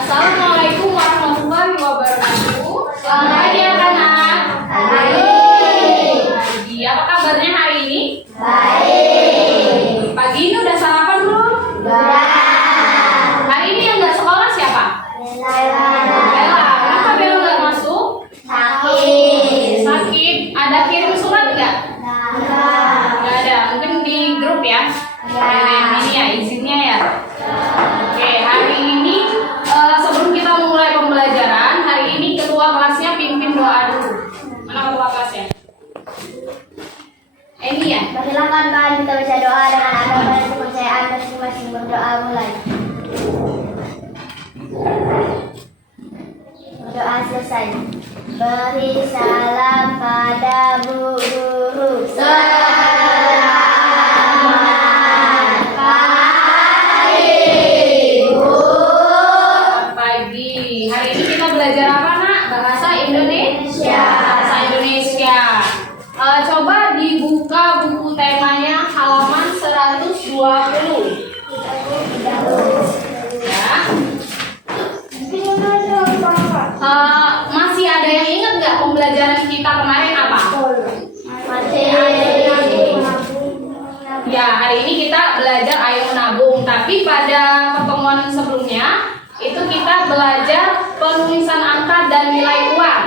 Assalamualaikum warahmatullahi wabarakatuh. Selamat pagi anak-anak. Baik. Pagi. Apa kabarnya hari ini? Baik. Pagi ini udah sarapan belum? Sudah. Hari ini yang nggak sekolah siapa? Bella. Kenapa Bella nggak masuk? Sakit. Sakit. Ada kirim surat nggak? Nggak ada. Mungkin di grup ya. Kirim ini ya izinnya ya. Oke, hari ini sebelum kita mulai pembelajaran, hari ini ketua kelasnya pimpin doa dulu. Mana ketua kelasnya? Ini ya. Persilakan kalian kita baca doa dengan agama dan kepercayaan masing-masing. Berdoa mulai. Berdoa selesai. Beri salam pada Bu Guru. Selamat pagi, Bu. Pagi. Hari ini kita belajar apa, Nak? Bahasa Indonesia. Bahasa Indonesia. Coba dibuka buku temanya halaman 120. Ya. Masih ada yang ingat nggak pembelajaran kita kemarin apa? Masih ada. Ya, hari ini kita belajar ayo menabung. Tapi pada pertemuan sebelumnya itu kita belajar penulisan angka dan nilai uang.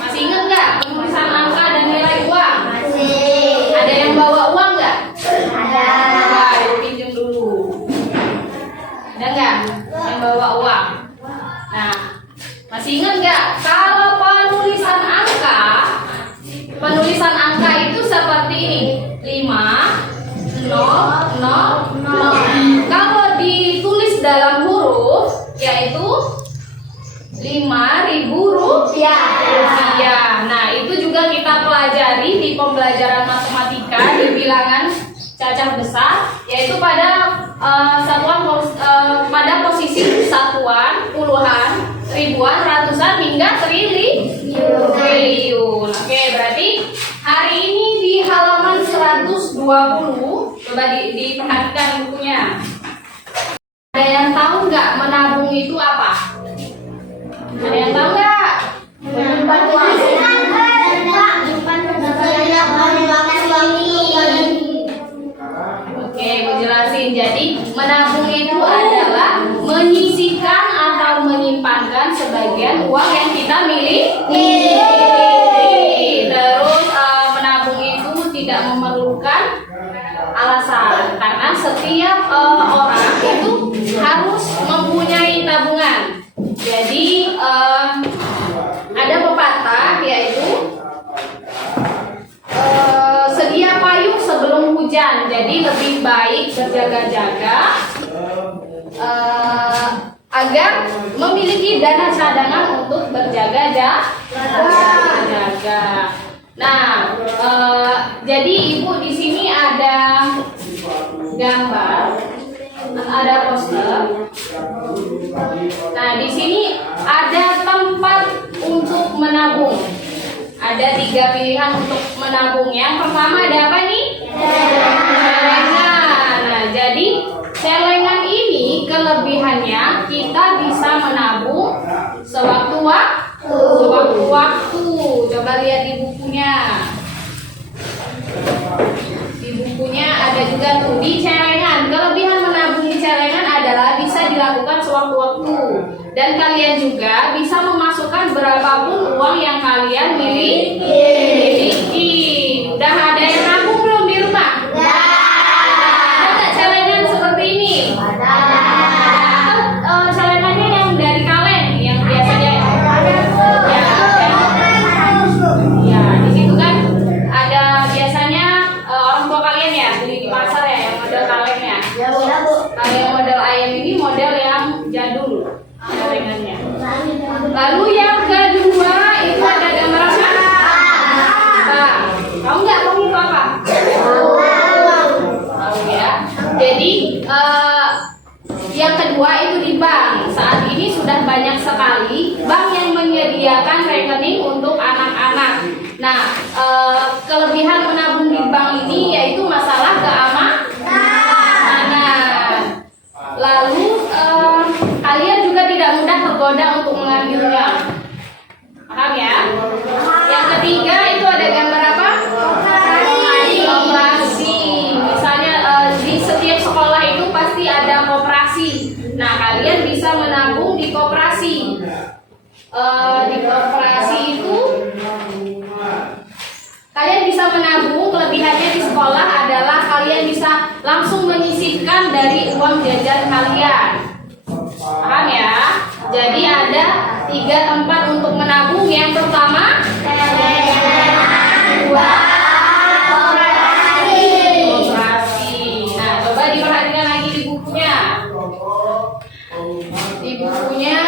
Masih ingat nggak penulisan angka dan nilai uang? Masih. Ada yang bawa uang nggak? Ada. Coba ibu pinjam dulu. Ada nggak yang bawa uang? Nah, masih ingat nggak kalau penulisan angka itu seperti ini 5, 0, 0, 0. Kalau ditulis dalam huruf yaitu 5.000 rupiah. Nah, itu juga kita pelajari di pembelajaran matematika di bilangan cacah besar, yaitu pada pada posisi satuan, puluhan, ribuan, ratusan hingga triliun. Oke, berarti hari ini di halaman 120, coba diperhatikan bukunya. Ada yang tahu nggak menabung itu apa? Ada yang tahu nggak? Menyimpan uang. Oke, mau jelasin. Jadi menabung itu adalah menyisihkan atau menyimpankan sebagian uang yang kita miliki. Terus menabung itu tidak memerlukan alasan karena setiap orang itu harus mempunyai tabungan. Jadi ada pepatah yaitu sedia payung sebelum hujan. Jadi lebih baik berjaga-jaga agar memiliki dana cadangan untuk berjaga-jaga. Nah, jadi ibu di sini ada gambar, ada poster. Nah, di sini ada tempat untuk menabung. Ada 3 pilihan untuk menabung. Yang pertama ada apa nih? Celengan. Nah, jadi celengan ini kelebihannya kita bisa menabung sewaktu-waktu. Coba lihat di bukunya. Di bukunya ada juga tuh di celengan. Kelebihan menabung di celengan adalah bisa dilakukan sewaktu-waktu. Dan kalian juga bisa memasukkan berapapun uang yang kalian miliki. Udah ada yang nabung belum di rumah? Ada nggak celengan seperti ini? Atau celengannya yang dari kaleng, yang biasanya ya di situ kan ada biasanya orang tua kalian ya beli di pasar ya yang model kalengnya. Kalau yang model ayam ini model yang jadul celengannya. Lalu yang kedua itu ada gambar apa? Tahu nggak kamu itu apa? Tahu ya. Jadi yang kedua itu di bank. Saat ini sudah banyak sekali bank yang menyediakan rekening untuk anak-anak. Nah, kelebihan menabung di bank ini yaitu masalah keamanan. Lalu kalian juga tidak mengambilnya. Paham ya? Yang ketiga itu ada gambar apa? Koperasi. Misalnya di setiap sekolah itu pasti ada koperasi. Nah, kalian bisa menabung di koperasi. Di koperasi itu kalian bisa menabung. Kelebihannya di sekolah adalah kalian bisa langsung menyisihkan dari uang jajan kalian. Paham ya? Jadi ada 3 tempat untuk menabung. Yang pertama, koperasi. Nah, coba diperhatikan lagi di bukunya. Di bukunya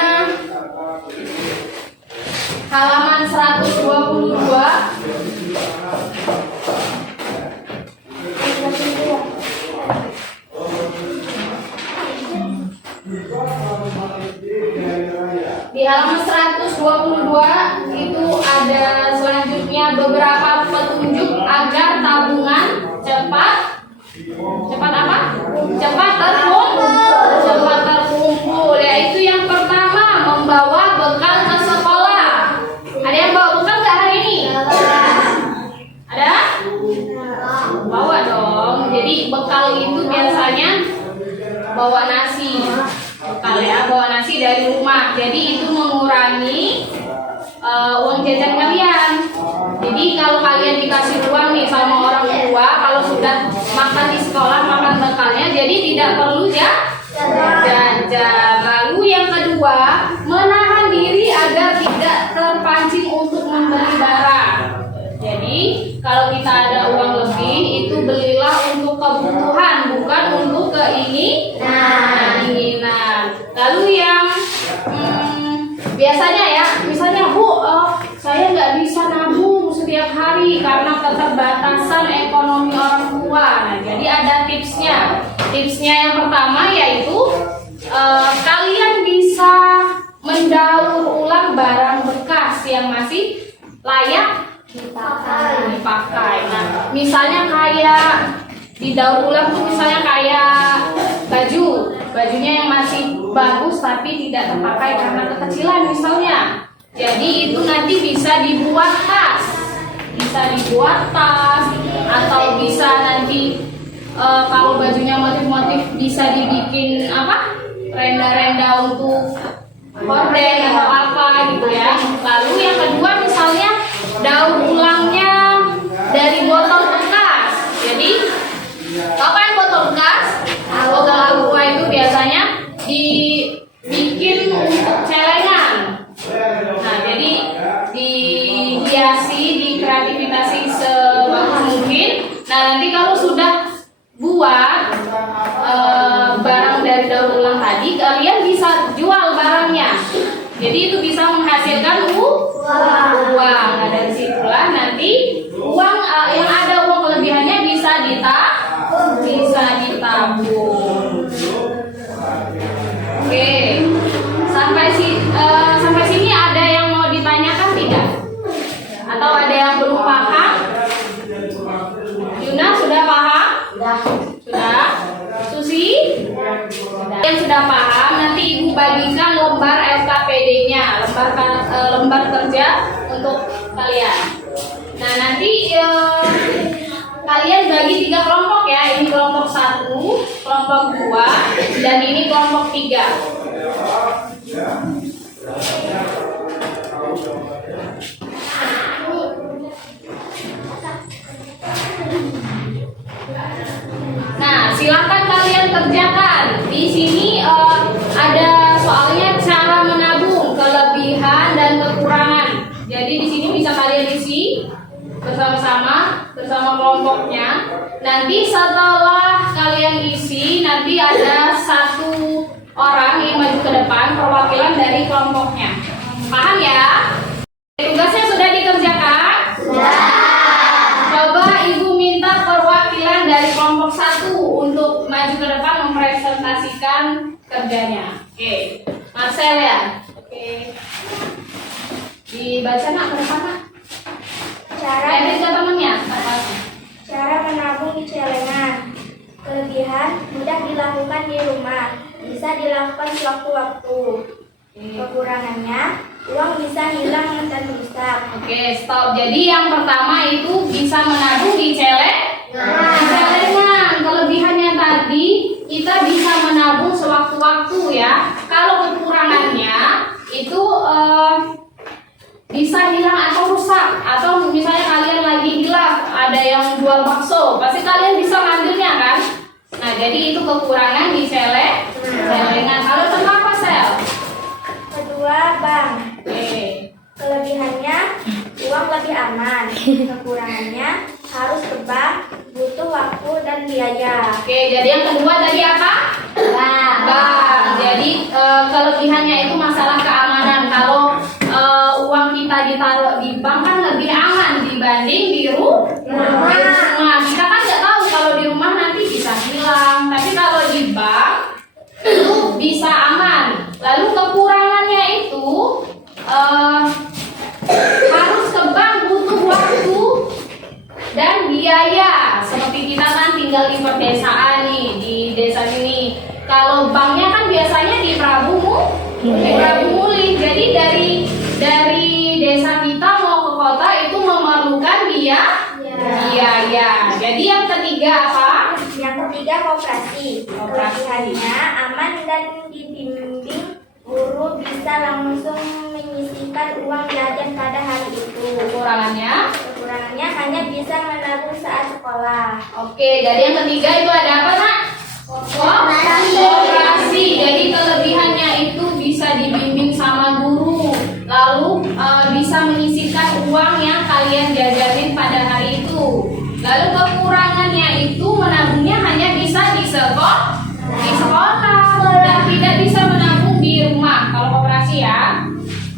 halaman 122. Di halaman 122 itu ada selanjutnya beberapa petunjuk agar tabungan cepat apa? Cepat terkumpul. Yaitu yang pertama, membawa bekal ke sekolah. Ada yang bawa bekal nggak hari ini? Ada? Bawa dong. Jadi bekal itu biasanya bawa nasi. Bekal ya, bawa nasi dari rumah. Jadi itu mengurangi uang jajan kalian. Jadi kalau kalian dikasih uang nih sama orang tua, kalau sudah makan di sekolah, makan bekalnya, jadi tidak perlu jajan. Lalu yang kedua, menahan diri agar tidak terpancing untuk membeli barang. Jadi kalau kita ada uang lebih, itu belilah untuk kebutuhan, bukan untuk keinginan. Lalu yang biasanya ya, misalnya Bu, saya nggak bisa nabung setiap hari karena keterbatasan ekonomi orang tua. Nah, jadi ada tipsnya. Tipsnya yang pertama yaitu kalian bisa mendaur ulang barang bekas yang masih layak dipakai. Nah, misalnya kayak didaur ulang tuh misalnya kayak bajunya yang masih bagus tapi tidak terpakai karena kekecilan misalnya. Jadi itu nanti bisa dibuat tas, atau bisa nanti kalau bajunya motif-motif bisa dibikin apa? Renda-renda untuk horden atau apa gitu ya. Lalu yang kedua misalnya daur ulangnya dari botol bekas. Jadi apa yang botol bekas? Botol aqua itu biasanya dibikin untuk celengan. Nah, jadi dihiasi, dikreativitasi sebagus mungkin. Nah, nanti kalau sudah buat barang dari daur ulang tadi, kalian bisa jual barangnya. Jadi itu bisa menghasilkan uang. Nah, dari situlah nanti uang yang ada uang kelebihannya bisa ditabung. Oke. Sampai sini ada yang mau ditanyakan tidak? Atau ada yang belum paham? Yuna sudah paham? Sudah? Susi? Yang sudah paham, nanti Ibu bagikan lembar LKPD-nya, lembar kerja untuk kalian. Nah, nanti kalian bagi 3 kelompok ya. Ini kelompok 1, kelompok 2, dan ini kelompok 3. Nah, silakan kalian kerjakan. Di sini ada soalnya cara menabung, kelebihan dan kekurangan. Jadi di sini bisa kalian isi bersama kelompoknya. Nanti setelah kalian isi, nanti ada 1 orang yang maju ke depan, perwakilan dari kelompoknya. Paham ya? Tugasnya sudah dikerjakan? Sudah. Coba Ibu minta perwakilan dari kelompok 1 untuk maju ke depan mempresentasikan kerjanya. Oke, Marcel ya? Oke. Dibaca nak ke depan nak. Cara menabung di celengan. Kelebihan mudah dilakukan di rumah, bisa dilakukan sewaktu-waktu. kekurangannya, uang bisa hilang dan rusak. Oke, stop. Jadi yang pertama itu bisa menabung di celengan. Kelebihannya tadi kita bisa menabung sewaktu-waktu ya. Kalau kekurangannya itu bisa hilang atau rusak, atau misalnya kalian lagi hilaf, ada yang jual bakso, pasti kalian bisa ngambilnya kan? Nah, jadi itu kekurangan di celengan. Kalau kenapa Sel? Kedua, bank. Oke. Kelebihannya, uang lebih aman. Kekurangannya, harus ke bank, butuh waktu dan biaya. Oke, jadi yang kedua tadi apa? Bank. Jadi kelebihannya itu masalah keamanan. Kalau uang kita ditaruh di bank kan lebih aman dibanding di rumah. Kita kan nggak tahu kalau di rumah nanti bisa hilang. Tapi kalau di bank itu bisa aman. Lalu kekurangannya itu harus ke bank, butuh waktu dan biaya. Seperti kita kan tinggal di pedesaan nih, di desa ini. Kalau banknya kan biasanya di Prabumuli. Jadi dari desa kita mau ke kota itu memerlukan biaya. Jadi yang ketiga apa? Yang ketiga, koperasi. Kelebihannya aman dan dibimbing, guru bisa langsung menyisihkan uang jajan pada hari itu. Kekurangannya hanya bisa menabung saat sekolah. Oke, jadi yang ketiga itu ada apa, Nak? Koperasi. Jadi kelebihannya itu bisa dibimbing sama guru, lalu bisa menyisihkan uang yang kalian jajanin pada hari itu. Lalu kekurangannya itu menabungnya hanya bisa di sekolah dan tidak bisa menabung di rumah. Kalau koperasi ya.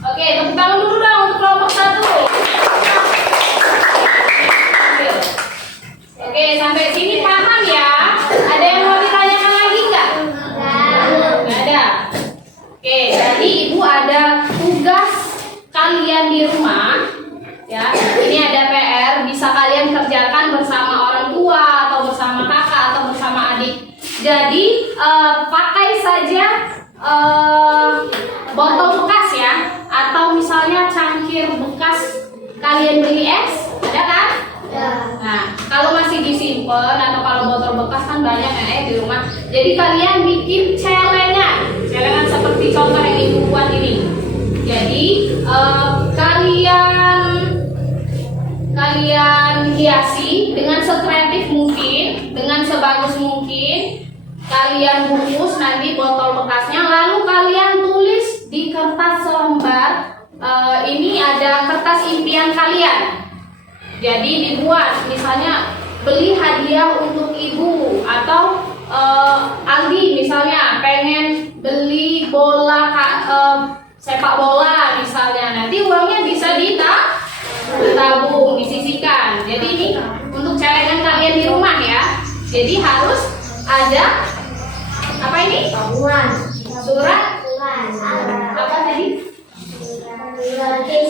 Oke, tepuk tangan dulu dong untuk kelompok 1. Oke, sampai sini paham ya? Ada yang mau ditanyakan lagi nggak? Nggak ada. Oke, jadi ibu ada tugas kalian di rumah. Ya, ini ada PR bisa kalian kerjakan bersama orang tua atau bersama kakak atau bersama adik. Jadi pakai saja botol bekas ya, atau misalnya cangkir bekas kalian beli es, ada kan? Nah, kalau masih disimpan atau kalau botol bekas kan banyak ya di rumah. Jadi kalian bikin celengan seperti contoh yang ibu buat ini. Jadi kalian hiasi dengan sekreatif mungkin, dengan sebagus mungkin. Kalian bungkus nanti botol bekasnya, lalu kalian tulis di kertas selembar. Ini ada kertas impian kalian. Jadi dibuat, misalnya beli hadiah untuk ibu, atau Aldi misalnya pengen beli bola sepak bola misalnya. Nanti uangnya bisa ditabung, disisihkan. Jadi ini untuk celengan kalian di rumah ya. Jadi harus ada apa ini? Surat apa tadi?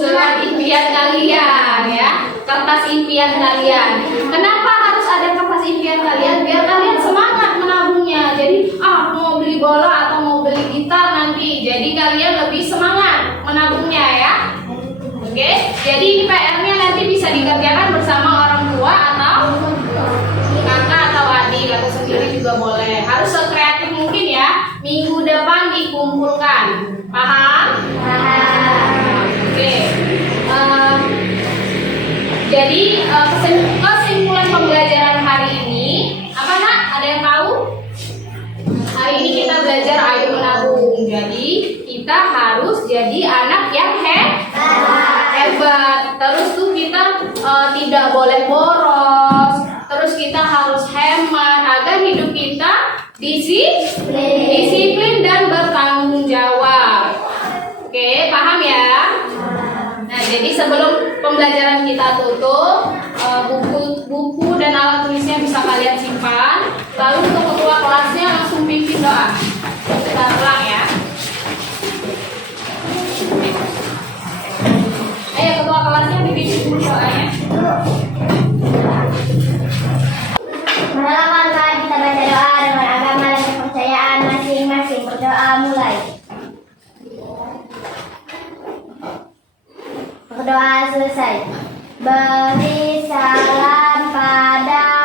Surat impian kalian ya, kertas impian kalian. Kenapa harus ada kertas impian kalian? Biar kalian semangat menabungnya. Jadi mau beli bola atau mau beli gitar nanti. Jadi kalian lebih semangat menabungnya ya. Oke, jadi ini PR-nya nanti bisa dikerjakan bersama orang tua atau kakak atau adik atau sendiri juga boleh. Harus sekreatif mungkin ya. Minggu depan dikumpulkan. Paham? Oke. Jadi kesimpulan pembelajaran hari ini apa, Nak? Ada yang tahu? Hari ini kita belajar ayo menabung. Jadi kita harus jadi anak yang hebat. Terus tuh kita tidak boleh boros. Terus kita harus hemat agar hidup kita disiplin dan bertanggung jawab. Oke, paham ya? Nah, jadi sebelum pembelajaran kita tutup, buku dan alat tulisnya bisa kalian simpan. Lalu untuk ketua kelasnya langsung pimpin doa. Kita ulang ya. Ayo ketua kelasnya dipimpin dulu doanya. Pertama kali kita baca doa dengan agama dan kepercayaan masing-masing. Berdoa mulai. Berdoa selesai. Beri salam pada